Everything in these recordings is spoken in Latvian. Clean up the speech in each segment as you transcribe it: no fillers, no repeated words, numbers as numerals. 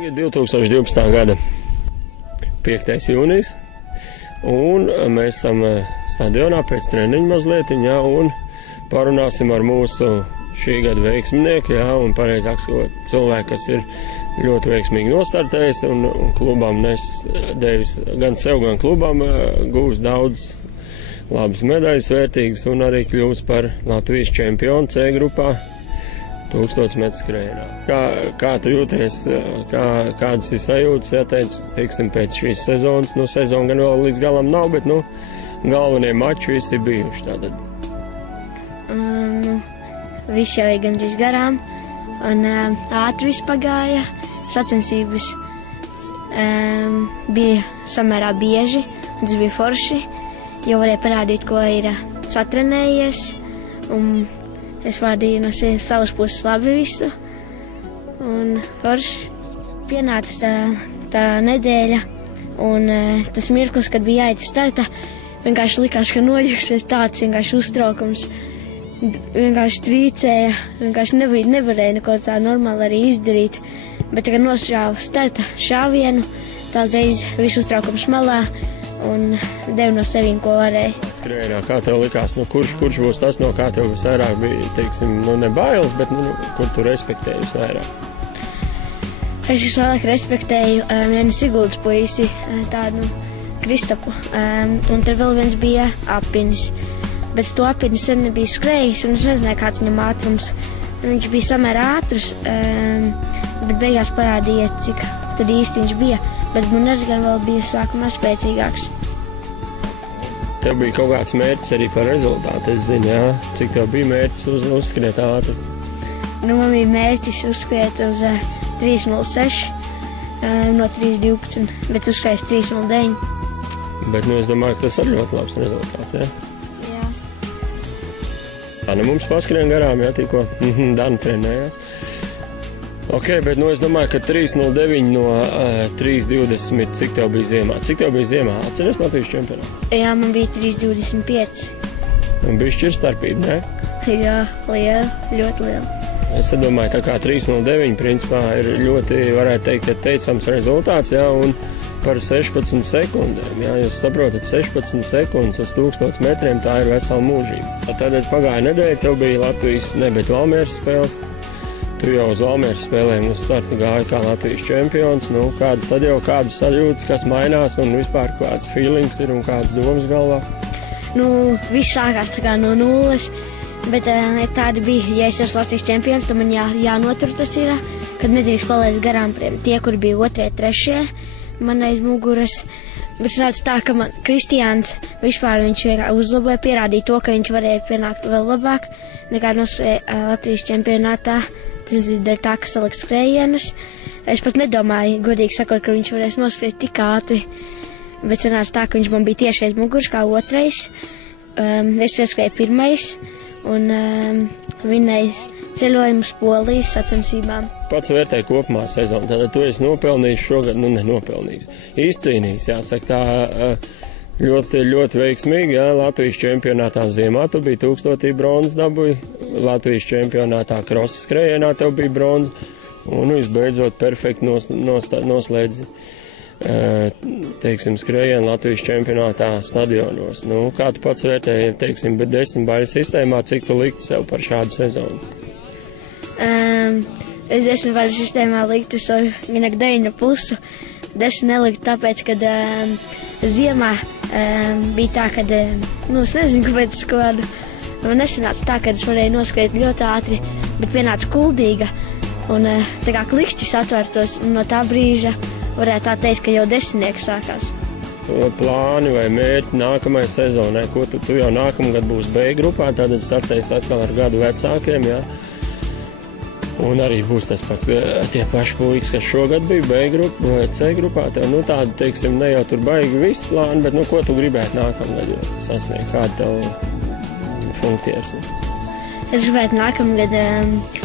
Ir 2012. gada 5. jūnijas, un mēs esam stadionā pēc treniņa mazliet, jā, un parunāsim ar mūsu šī gada veiksminieku, jā, un pareizāk sakot, cilvēku, kas ir ļoti veiksmīgi nostartējis, un klubām devis gan sev, gan klubām guvis daudz labas medaļas vērtīgas, un arī kļūst par Latvijas čempionu C grupā 1000 metru skrējienā. Kā tu jūties, kādas ir sajūtas, jāteic, teiksim, pēc šīs sezonas, sezona gan vēl līdz galam nav, bet, galvenie mači visi ir bijuši tātad. Viss jau ir gandrīz garām, un ātri viss pagāja, sacensības bija samērā bieži, tas bija forši, jo varēja parādīt, ko ir satrenējies, un es pārdīju no savas puses labi visu, un forši pienāca tā nedēļa, un tas mirklis, kad bija jāiet starta, vienkārši likās, ka noļūksies tāds vienkārši uztraukums, vienkārši trīcēja, vienkārši nevarēja neko tā normāli arī izdarīt, bet tagad nosļāva starta šāvienu, tā uzreiz visu uztraukums malā, un devu no sevīm, ko varēja. Skrējienā, kā tev likās, kurš būs tas, no kā tev visvairāk bija, teiksim, ne bailes, bet, kur tu respektēji visvairāk? Es visvairāk respektēju vienu Siguldas puisi, tādu Kristapu, un tad vēl viens bija Apinis, bet to Apinis sen nebija skrējis, un es nezināju, kāds viņam ātrums. Viņš bija samērā ātrs, bet beigās parādīja, cik tad īsti viņš bija, bet Muners gan vēl bija sākumā spēcīgāks. Tev bija kaut kāds mērķis arī par rezultātu, es zinu, jā? Cik tev bija mērķis uzskriet ātri? Man bija mērķis uzskriet uz 3.06 no 3.12, bet uzskrējis 3.09. Bet, es domāju, ka tas ir ļoti labs rezultāts, jā? Jā. Tā, mums paskrien garām, jā, tikko Dana trenējās. Ok, bet, es domāju, ka 3.09 no 3.20, cik tev bija ziemā? Cik tev bija ziemā? Atceries Latvijas čempionātu? Jā, man bija 3.25. Un bišķi ir starpība, ne? Jā, liela, ļoti liela. Es domāju, tā kā 3.09 principā ir ļoti, varētu teikt, teicams rezultāts, jā, un par 16 sekundēm, jā, jūs saprotat, 16 sekundes uz 1000 metriem, tā ir vesela mūžība. Tad pagāja nedēļa, tev bija Latvijas, bet Valmieras spēles. Tu jau uz Valmieras spēlēm uz startu gāji kā Latvijas čempions, kādas sajūtas, kas mainās un vispār kāds feelings ir un kādas domas galvā? Viss sākās tā kā no nulles, bet tādi bija, ja es esmu Latvijas čempions, tad man jānotur tas ir, kad nedrīkst palaist garām tie, kuri bija 2., 3. man aiz muguras. Bet sanāca tā, ka man Kristiāns vispār viņš uzlaboja, pierādīja to, ka viņš varēja pienākt vēl labāk nekā noskrēja Latvijas čempionātā. Tas ir dēļ tā, ka saliks skrējienus. Es pat nedomāju, godīgi sakot, ka viņš varēs noskrēt tik ātri. Bet sanāca tā, ka viņš man bija tieši aiz muguras kā 2. Es ieskrēju 1. un vinēju ceļojumu uz Polijas sacensībām. Pats vērtēju kopumā sezonu, tātad tu esi nopelnījis šogad, nenopelnījis. Izcīnījis, jāsaka, tā ļoti, ļoti veiksmīgi, jā, Latvijas čempionātā ziemā tu bija 1000 bronzas dabūji, Latvijas čempionātā krosa skrējienā tev bija bronza, un visbeidzot perfekti noslēdzi, teiksim, skrējienu Latvijas čempionātā stadionos. Kā tu pats vērtēji, teiksim, bet 10 baļu sistēmā, cik tu likti sev par šādu sezonu? Es 10 baļu sistēmā liktu sev vienāk 9,5. 10 neliktu tāpēc, kad ziemā bija tā, kad, es nezinu, kāpēc es kādu, nesanāca tā, kad es varēju noskriet ļoti ātri, bet pienāca Kuldīga, un tā kā klikšķis atvērtos, un no tā brīža varētu tā teikt, ka jau 10 sākās. Plāni vai mērķi nākamai sezonai, ko tu jau nākamgad būs B grupā, tad startēs atkal ar gadu vecākiem, jā. Un arī būs tas pats tie paši puikas, kas šogad bija B grupā vai C grupā. Tev, tāda, teiksim, ne jau tur baigi visu plānu, bet, ko tu gribētu nākamgad sasniegt? Kāda tev funkcijas? Es gribētu nākamgad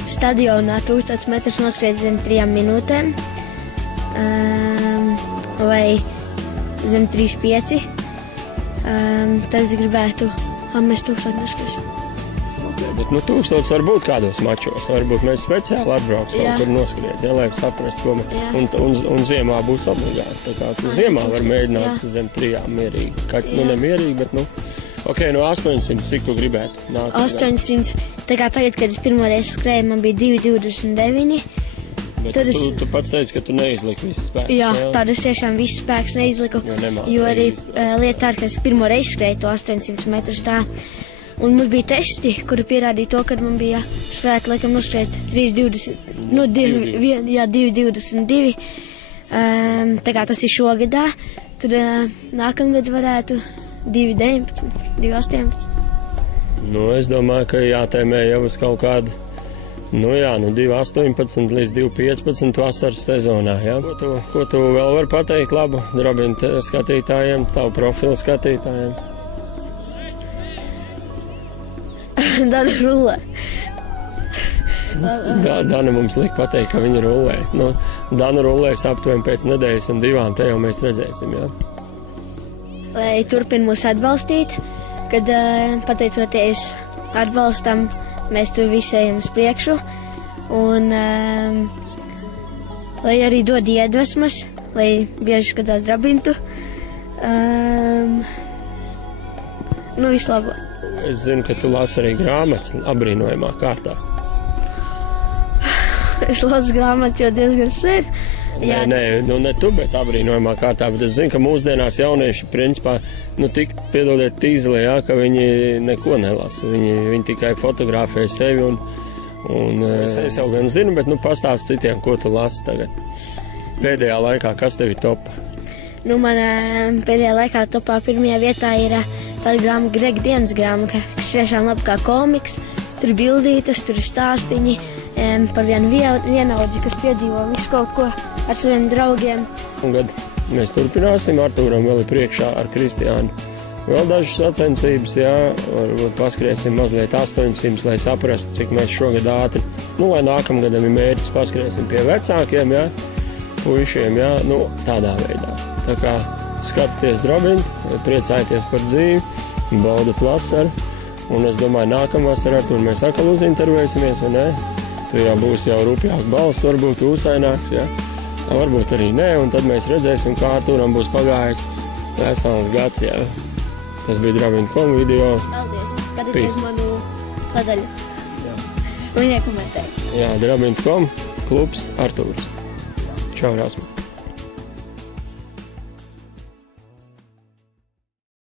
stadionā 1000 metrus noskriet zem 3 minūtēm vai zem 3,5. Tad es gribētu apmest 1000 noskries. Okay, bet 1000 varbūt kādos mačos. Varbūt mēs speciāli atbrauks kaut kur noskriet, lai saprastu, ko mēs. Un ziemā būs obligāti. Tā kā tu ziemā var mēģināt zem 3 mierīgi. Ne mierīgi, bet Ok, no 800, cik tu gribētu nākt? 800. Tā kā tagad, kad es pirmoreiz skrēju, man bija 2,29. Bet tu pats teici, ka tu neizliki visu spēku. Jā, tad es tiešām visu spēku neizliku. Jo arī lieta tā, ka es pirmoreiz skrēju to 800 metrus tā. Un mums bija testi, kuri pierādīja to, ka man bija spēki, laikam, noskriet 3,20, 2,22. Tā kā tas ir šogadā, tad nākamgad varētu 2,19, 2,18. Es domāju, ka jātēmē jau uz kaut kādu, 2,18 līdz 2,15 vasaras sezonā, jā. Ko tu vēl vari pateikt labu drobinta skatītājiem, tavu profilu skatītājiem? Dana rullē. Dana mums lika pateikt, ka viņa rullē. Dana rullēs aptuveni pēc nedēļas un 2, te jau mēs redzēsim, jā. Lai turpina mūs atbalstīt, kad pateicoties atbalstam, mēs tur visi ejam uz priekšu. Un lai arī dod iedvesmas, lai bieži skatās drabintu. Visu labu. Es zinu, ka tu lasi arī grāmatas apbrīnojamā kārtā. Es lasu grāmatu jau diezgan sen. Ne tu, bet apbrīnojamā kārtā. Bet es zinu, ka mūsdienās jaunieši principā, tik piedodiet tīzli, ka viņi neko nelasa. Viņi tikai fotografē sevi un es jau gan zinu, bet pastāst citiem, ko tu lasi tagad. Pēdējā laikā, kas tevi topa? Man pēdējā laikā topā pirmajā vietā ir tāda grāmata, Grega dienas grāmata, kas tiešām labi kā komiks. Tur ir bildītas, tur ir stāstiņi par vienu vienaudzi, kas piedzīvo visu kaut ko ar saviem draugiem. Un gad mēs turpināsim, Artūram vēl ir priekšā ar Kristiānu. Vēl dažas sacensības, varbūt paskriesim mazliet 800, lai saprastu, cik mēs šogad ātri. Lai nākamgadam ir mērķis, paskriesim pie vecākiem, puišiem, tādā veidā. Tā kā skatieties drobinti, priecājieties par dzīvi, baudat vasaru. Un es domāju, nākamā vasarā tur mēs atkal uzintervēsimies, un tu jau būsi jau rupjāk balss, varbūt ūsaināks, varbūt arī nē, un tad mēs redzēsim, kā Artūram būs pagājis vesels gads, Tas bija Drabinta.com video. Paldies, skatieties manu sadaļu. Un nekomentēt. Drabinta.com, klubs Artūrs. Čau, Rasmu.